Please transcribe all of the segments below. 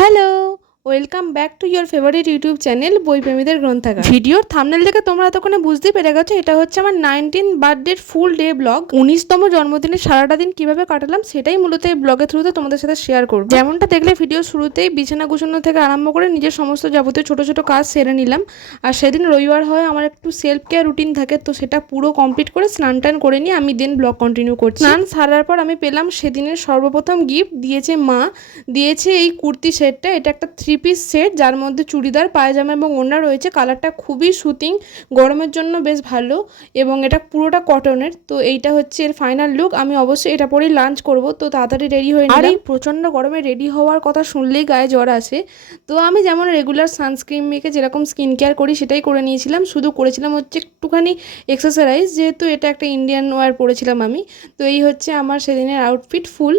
Hello, welcome back to your favourite YouTube channel বইপ্রেমীদের গ্রন্থাগার। ভিডিওর থাম্বনেল দেখে তোমরা এতক্ষণে বুঝতেই পেরে গেছো এটা হচ্ছে আমার 19 বার্থডের ফুল ডে ব্লগ। 19তম জন্মদিনের সারাটা দিন কিভাবে কাটালাম সেটাই মূলত এই ব্লগের থ্রুতে তোমাদের সাথে শেয়ার করবো। যেমনটা দেখলে ভিডিও শুরুতেই বিছানা গুছানো থেকে আরম্ভ করে নিজের সমস্ত যাবতীয় ছোট ছোট কাজ সেরে নিলাম। আর সেদিন রবিবার হয়, আমার একটু সেলফ কেয়ার রুটিন থাকে, তো সেটা পুরো কমপ্লিট করে স্নান টান করে নিয়ে আমি দেন ব্লগ কন্টিনিউ করছি। স্নান সারার পর আমি পেলাম সেদিনের সর্বপ্রথম গিফট দিয়েছে মা, দিয়েছে এই কুর্তি সেটটা। এটা একটা 3 পিস সেট যার মধ্যে চুড়িদার, পায়জামা এবং ওড়না রয়েছে। কালারটা খুবই সুতিং, গরমের জন্য বেশ ভালো এবং এটা পুরোটা কটনের। তো এইটা হচ্ছে এর ফাইনাল লুক। আমি অবশ্যই এটা পরেই লাঞ্চ করব, তো তাড়াতাড়ি রেডি হয়ে নিলাম। আর এই প্রচণ্ড গরমে রেডি হওয়ার কথা শুনলেই গায়ে জ্বর আসে। তো আমি যেমন রেগুলার সানস্ক্রিন মেখে যেরকম স্কিন কেয়ার করি সেটাই করে নিয়েছিলাম, শুধু করেছিলাম হচ্ছে একটুখানি এক্সারসাইজ, যেহেতু এটা একটা ইন্ডিয়ান ওয়্যার পরেছিলাম আমি। তো এই হচ্ছে আমার সেদিনের আউটফিট ফুল।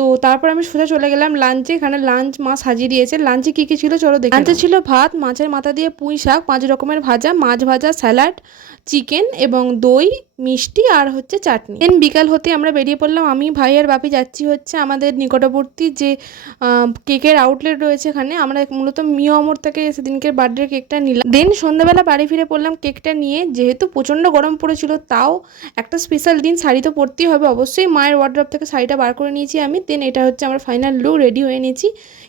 তো তারপর আমি সোজা চলে গেলাম লাঞ্চে। এখানে লাঞ্চ মা সাজিয়ে দিয়েছে। লাঞ্চে কী কী ছিল চলো দেখে। লাঞ্চে ছিল ভাত, মাছের মাথা দিয়ে পুঁই শাক, 5 রকমের ভাজা, মাছ ভাজা, স্যালাড, চিকেন এবং দই, মিষ্টি আর হচ্ছে চাটনি। দেন বিকাল হতে আমরা বেরিয়ে পড়লাম। আমি, ভাই আর বাপি যাচ্ছি হচ্ছে আমাদের নিকটবর্তী যে কেকের আউটলেট রয়েছে এখানে। আমরা মূলত মিও আমর থেকে সেদিনকে বার্থডে কেকটা নিলাম। দেন সন্ধ্যাবেলা বাড়ি ফিরে পড়লাম কেকটা নিয়ে। যেহেতু প্রচণ্ড গরম পড়েছিল, তাও একটা স্পেশাল দিন শাড়ি তো পরতেই হবে, অবশ্যই মায়ের ওয়ার্ড্রপ থেকে শাড়িটা বার করে নিয়েছি আমি। দেন এটা হচ্ছে আমার ফাইনাল লুক, রেডি হয়ে নিয়েছি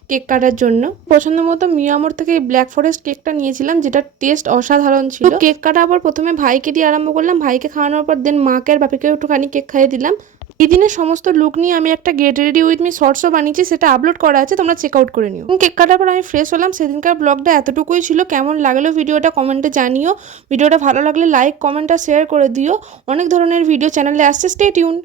কেক কাটার জন্য। পছন্দ মতো মিও আমর থেকে এই ব্ল্যাক ফরেস্ট কেকটা নিয়েছিলাম, যেটা টেস্ট অসাধারণ ছিল। কেক কাটা আবার প্রথমে ভাইকে দিয়ে আরম্ভ করলাম, ভাইকে খাওয়ানোর পর দেন মাকে আর বাপিকেও একটুখানি কেক খাইয়ে দিলাম। এই দিনের সমস্ত লুক নিয়ে আমি একটা গেট রেডি উইথ মি শর্টসও বানিয়েছি, সেটা আপলোড করা আছে, তোমরা চেক আউট করে নিও। কেক কাটার পর আমি ফ্রেশ হলাম। সেদিনকার ব্লগটা এতটুকুই ছিল। কেমন লাগলো ভিডিওটা কমেন্টে জানিও। ভিডিওটা ভালো লাগলে লাইক, কমেন্ট আর শেয়ার করে দিও। অনেক ধরনের ভিডিও চ্যানেলে আসছে, স্টে টিউন।